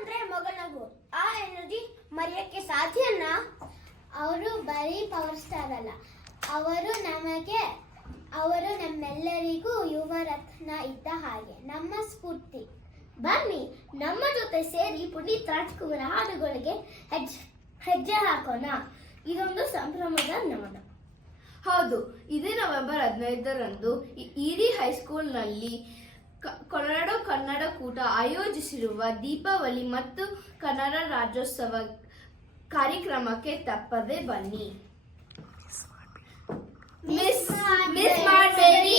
ಅಂದ್ರೆ ಮಗನಗು. ಆ ಎನರ್ಜಿ ಮರೆಯಕ್ಕೆ ಸಾಧ್ಯನಾ? ಅವರು ಬರೀ ಪವರ್ ಸ್ಟಾರ್ ಅಲ್ಲ, ಅವರು ನಮ್ಮೆಲ್ಲರಿಗೂ ಯುವರತ್ನ ಇದ್ದ ಹಾಗೆ, ನಮ್ಮ ಸ್ಫೂರ್ತಿ. ಬನ್ನಿ ನಮ್ಮ ಜೊತೆ ಸೇರಿ ಪುನೀತ್ ರಾಜ್ಕುಮಾರ್ ಹಾಡುಗಳಿಗೆ ಹೆಜ್ಜೆ ಹಾಕೋಣ. ಇದೊಂದು ಸಂಭ್ರಮದ ನಮನ. ಹೌದು, ಇದೇ ನವೆಂಬರ್ 15ರಂದು ಇರಿ ಹೈಸ್ಕೂಲ್ನಲ್ಲಿ ಕೊರಡು ಕನ್ನಡ ಕೂಟ ಆಯೋಜಿಸಿರುವ ದೀಪಾವಳಿ ಮತ್ತು ಕನ್ನಡ ರಾಜ್ಯೋತ್ಸವ ಕಾರ್ಯಕ್ರಮಕ್ಕೆ ತಪ್ಪದೆ ಬನ್ನಿ. ಮಿಸ್ ಮಾಡಬೇಡಿ.